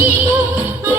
ที่